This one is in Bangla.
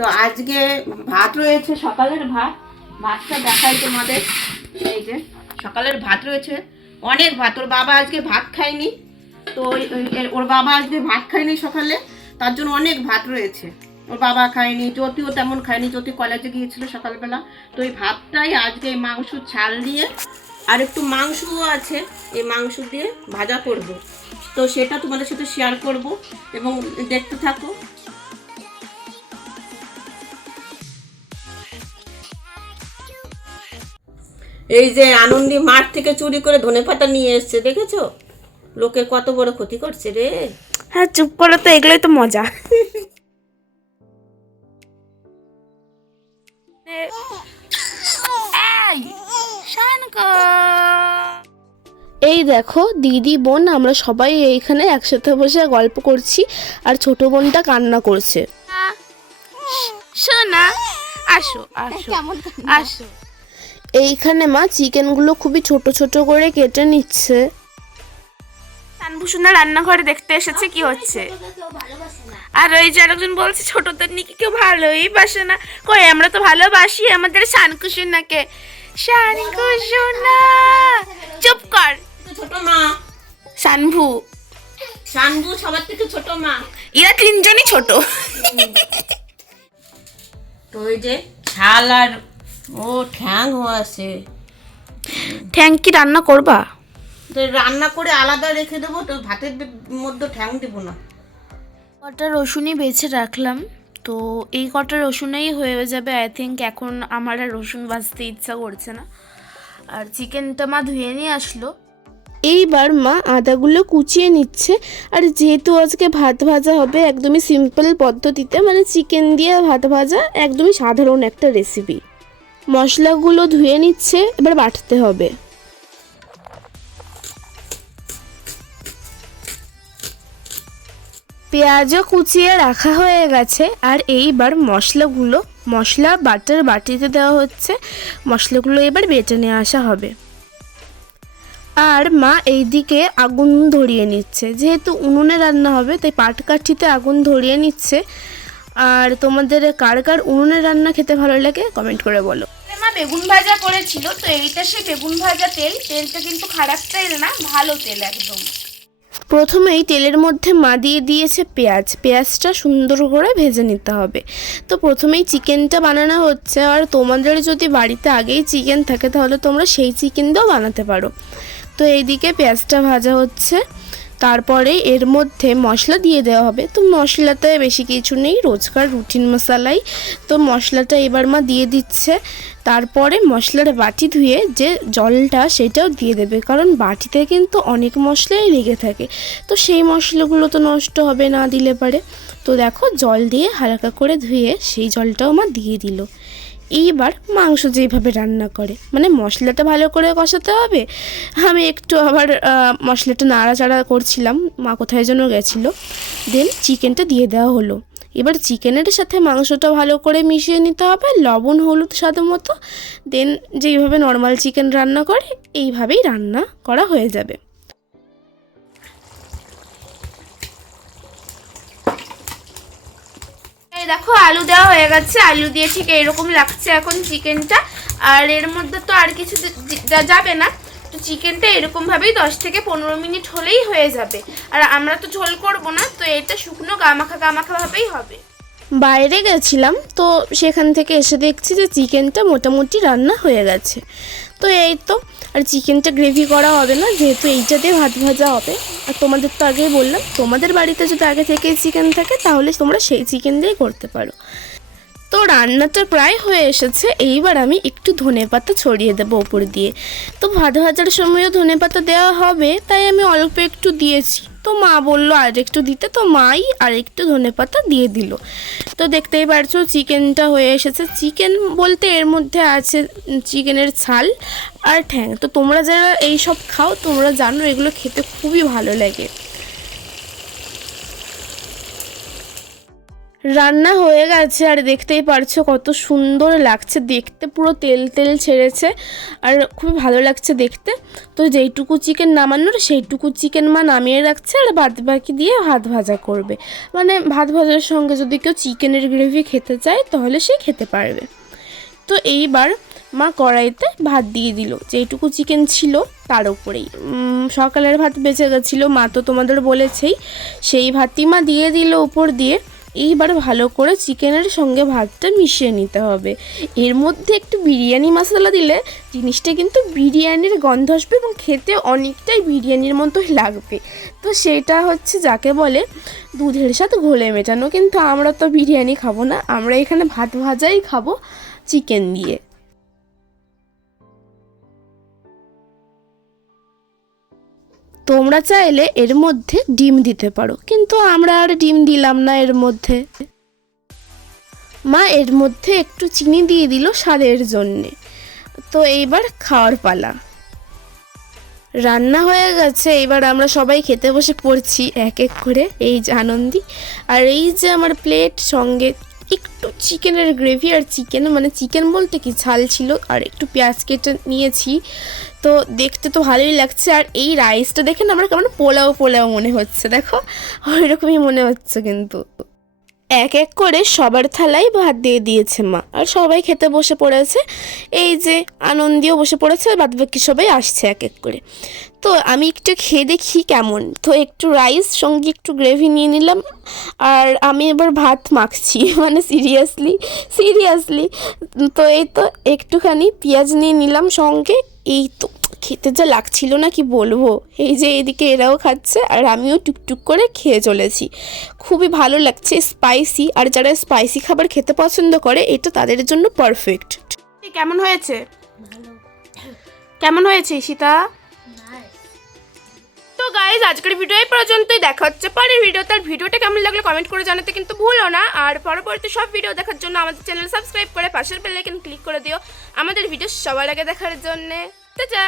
তো আজকে ভাত রয়েছে, সকালের ভাত। ভাতটা দেখাই তোমাদের। এই যে সকালের ভাত রয়েছে, অনেক ভাত। ওর বাবা আজকে ভাত খায়নি, তো ওর বাবা আজকে ভাত খায়নি সকালে, তার জন্য অনেক ভাত রয়েছে। ওর বাবা খায়নি, জ্যোতিও তেমন খায়নি, জ্যোতি কলেজে গিয়েছিল সকালবেলা। তো এই ভাতটাই আজকে এই মাংস ছাল দিয়ে আর একটু মাংসও আছে, এই মাংস দিয়ে ভাজা করব। তো সেটা তোমাদের সাথে শেয়ার করব এবং দেখতে থাকো। এই যে আনন্দি মাঠ থেকে চুরি করে ধনেপাতা নিয়ে এসছে, দেখেছো? লোকের কত বড় ক্ষতি করছে রে। হ্যাঁ, চুপ করো তো, এগুলোই তো মজা। এই দেখো দিদি বোন আমরা সবাই এইখানে একসাথে বসে গল্প করছি, আর ছোট বোনটা কান্না করছে। শোনা, আসো আসো আসো। এইখানে মা চিকেনগুলো খুবই ছোট ছোট করে কেটে নিচ্ছে। তানভূষণা রান্নাঘরে দেখতে এসেছে কি হচ্ছে। আর ওই যে আরেকজন বলছে ছোটদের নাকি কেউ ভালোই বাসে না। কই, আমরা তো ভালোবাসি আমাদের শানকুসোনাকে। শানকুসোনা চুপ কর। ছোট মা শানভু, শানভু সবার থেকে ছোট মা। এরা তিনজনই ছোট। তো ওই যে ছাল আর ও ঠ্যাং আছে। ঠ্যাং কি রান্না করবা? তো রান্না করে আলাদা রেখে দেবো, তো ভাতের মধ্যে ঠ্যাং দেবো না। কটা রসুনই বেছে রাখলাম, তো এই কটা রসুনেই হয়ে যাবে আই থিঙ্ক। এখন আমার আর রসুন ভাজতে ইচ্ছা করছে না। আর চিকেনটা মা ধুয়ে নিয়ে আসলো। এইবার মা আদাগুলো কুচিয়ে নিচ্ছে। আর যেহেতু আজকে ভাত ভাজা হবে একদমই সিম্পল পদ্ধতিতে, মানে চিকেন দিয়ে ভাত ভাজা, একদমই সাধারণ একটা রেসিপি। মশলাগুলো ধুয়ে নিচ্ছে, এবার বাটতে হবে। পেঁয়াজও কুচিয়ে রাখা হয়ে গেছে। আর এইবার মশলা বাটার বাটিতে দেওয়া হচ্ছে। মশলাগুলো এবার বেটে নিয়ে আসা হবে। আর মা এইদিকে আগুন ধরিয়ে নিচ্ছে, যেহেতু উনুনে রান্না হবে তাই পাটকাঠিতে আগুন ধরিয়ে নিচ্ছে। আর তোমাদের কার কার উনুনে রান্না খেতে ভালো লাগে কমেন্ট করে বলো। মা বেগুন ভাজা করেছিল, তো এইটা সেই বেগুন ভাজা তেলটা কিন্তু খারাপ তেল না, ভালো তেল একদম। প্রথমেই তেলের মধ্যে মা দিয়ে দিয়েছে পেঁয়াজটা সুন্দর করে ভেজে নিতে হবে। তো প্রথমেই চিকেনটা বানানো হচ্ছে। আর তোমাদের যদি বাড়িতে আগেই চিকেন থাকে তাহলে তোমরা সেই চিকেন দিয়েও বানাতে পারো। তো এইদিকে পেঁয়াজটা ভাজা হচ্ছে, তারপরে এর মধ্যে মশলা দিয়ে দেওয়া হবে। তো মশলাতে বেশি কিছু নেই, রোজকার রুটিন মশলাই। তো মশলাটা এবার মা দিয়ে দিচ্ছে। তারপরে মশলার বাটি ধুয়ে যে জলটা সেটাও দিয়ে দেবে, কারণ বাটিতে কিন্তু অনেক মশলাই লেগে থাকে। তো সেই মশলাগুলো তো নষ্ট হবে না দিলে পারে। তো দেখো জল দিয়ে হালকা করে ধুয়ে সেই জলটাও মা দিয়ে দিল। এইবার মাংস যেইভাবে রান্না করে, মানে মশলাটা ভালো করে কষাতে হবে। আমি একটু আবার মশলাটা নাড়াচাড়া করছিলাম, মা কোথায় যেন গেছিলো। দেন চিকেনটা দিয়ে দেওয়া হলো। এবার চিকেনের সাথে মাংসটা ভালো করে মিশিয়ে নিতে হবে, লবণ হলুদ স্বাদ মতো। দেন যেইভাবে নর্মাল চিকেন রান্না করে এইভাবেই রান্না করা হয়ে যাবে। এই দেখো আলু দেওয়া হয়ে গেছে, আলু দিয়ে ঠিক এরকম লাগছে এখন চিকেনটা। আর এর মধ্যে তো আর কিছু যাবে না। তো চিকেনটা এরকমভাবেই 10 থেকে 15 মিনিট হলেই হয়ে যাবে। আর আমরা তো ঝোল করব না, তো এটা শুকনো গামাখাভাবেই হবে। বাইরে গেছিলাম, তো সেখান থেকে এসে দেখছি যে চিকেনটা মোটামুটি রান্না হয়ে গেছে। তো এই তো, আর চিকেনটা গ্রেভি করা হবে না, যেহেতু এইটা দিয়ে ভাত ভাজা হবে। আর তোমাদের তো আগেই বললাম, তোমাদের বাড়িতে যদি আগে থেকেই চিকেন থাকে তাহলে তোমরা সেই চিকেন দিয়েই করতে পারো। তো রান্নাটা প্রায় হয়ে এসেছে। এইবার আমি একটু ধনেপাতা ছড়িয়ে দেবো ওপর দিয়ে। তো ভাত ভাজার সময়ও ধনেপাতা দেওয়া হবে, তাই আমি অল্প একটু দিয়েছি। তো মা বললো আর একটু দিতে, তো মাই আর একটু ধনেপাতা দিয়ে দিল। তো দেখতেই পারছো চিকেনটা হয়ে এসেছে। চিকেন বলতে এর মধ্যে আছে চিকেনের ছাল আর ঠ্যাং। তো তোমরা যারা এই সব খাও তোমরা জানো এগুলো খেতে খুবই ভালো লাগে। রান্না হয়ে গেছে আর দেখতেই পারছো কত সুন্দর লাগছে দেখতে, পুরো তেল তেল ছেড়েছে আর খুবই ভালো লাগছে দেখতে। তো যেইটুকু চিকেন নামানোর সেইটুকু চিকেন মা নামিয়ে রাখছে আর বাদ বাকি দিয়ে ভাত ভাজা করবে। মানে ভাত ভাজার সঙ্গে যদি কেউ চিকেনের গ্রেভি খেতে চায় তাহলে সে খেতে পারবে। তো এইবার মা কড়াইতে ভাত দিয়ে দিল, যেইটুকু চিকেন ছিল তার উপরেই। সকালের ভাত বেঁচে গেছিলো, মা তো তোমাদের বলেছেই, সেই ভাতই মা দিয়ে দিল উপর দিয়ে। এইবার ভালো করে চিকেনের সঙ্গে ভাতটা মিশিয়ে নিতে হবে। এর মধ্যে একটু বিরিয়ানি মশলা দিলে জিনিসটা কিন্তু বিরিয়ানির গন্ধ আসবে এবং খেতে অনেকটাই বিরিয়ানির মতোই লাগবে। তো সেটা হচ্ছে যাকে বলে দুধের সাথে ঘোলে মেটানো। কিন্তু আমরা তো বিরিয়ানি খাবো না, আমরা এখানে ভাত ভাজাই খাবো চিকেন দিয়ে। তোমরা চাইলে এর মধ্যে ডিম দিতে পারো, কিন্তু আমরা আর ডিম দিলাম না এর মধ্যে। মা এর মধ্যে একটু চিনি দিয়ে দিল স্বাদের জন্যে। তো এইবার খাওয়ার পালা। রান্না হয়ে গেছে, এবার আমরা সবাই খেতে বসে পড়ছি এক এক করে। এই যে আনন্দি, আর এই যে আমার প্লেট, সঙ্গে একটু চিকেনের গ্রেভি আর চিকেন, মানে চিকেন বলতে কি ঝাল ছিল, আর একটু পেঁয়াজ কেটে নিয়েছি। তো দেখতে তো ভালোই লাগছে। আর এই রাইসটা দেখে না আমার কেমন পোলাও পোলাও মনে হচ্ছে, দেখো ওই রকমই মনে হচ্ছে। কিন্তু এক এক করে সবার থালায় ভাত দিয়ে দিয়েছে মা, আর সবাই খেতে বসে পড়েছে। এই যে আনন্দিও বসে পড়েছে, আর বাদবাকি সবাই আসছে এক এক করে। তো আমি একটু খেয়ে দেখি কেমন। তো একটু রাইস সঙ্গে একটু গ্রেভি নিয়ে নিলাম, আর আমি এবার ভাত মাখছি, মানে সিরিয়াসলি। তো এই তো একটুখানি পেঁয়াজ নিয়ে নিলাম সঙ্গে। এই তো খেতে যা লাগছিল না কি বলবো। এই যে এইদিকে এরাও খাচ্ছে আর আমিও টুকটুক করে খেয়ে চলেছি। খুবই ভালো লাগছে, স্পাইসি। আর যারা স্পাইসি খাবার খেতে পছন্দ করে এটা তাদের জন্য পারফেক্ট। কেমন হয়েছে? কেমন হয়েছে ঈশিতা? তো গাইজ আজকের ভিডিও এই পর্যন্তই, দেখা হচ্ছে পরের ভিডিও। তার ভিডিওটা কেমন লাগলো কমেন্ট করে জানাতে কিন্তু ভুলো না। আর পরবর্তী সব ভিডিও দেখার জন্য আমাদের চ্যানেল সাবস্ক্রাইব করে পাশের বেল আইকন ক্লিক করে দিও আমাদের ভিডিও সবার আগে দেখার জন্য। টাটা।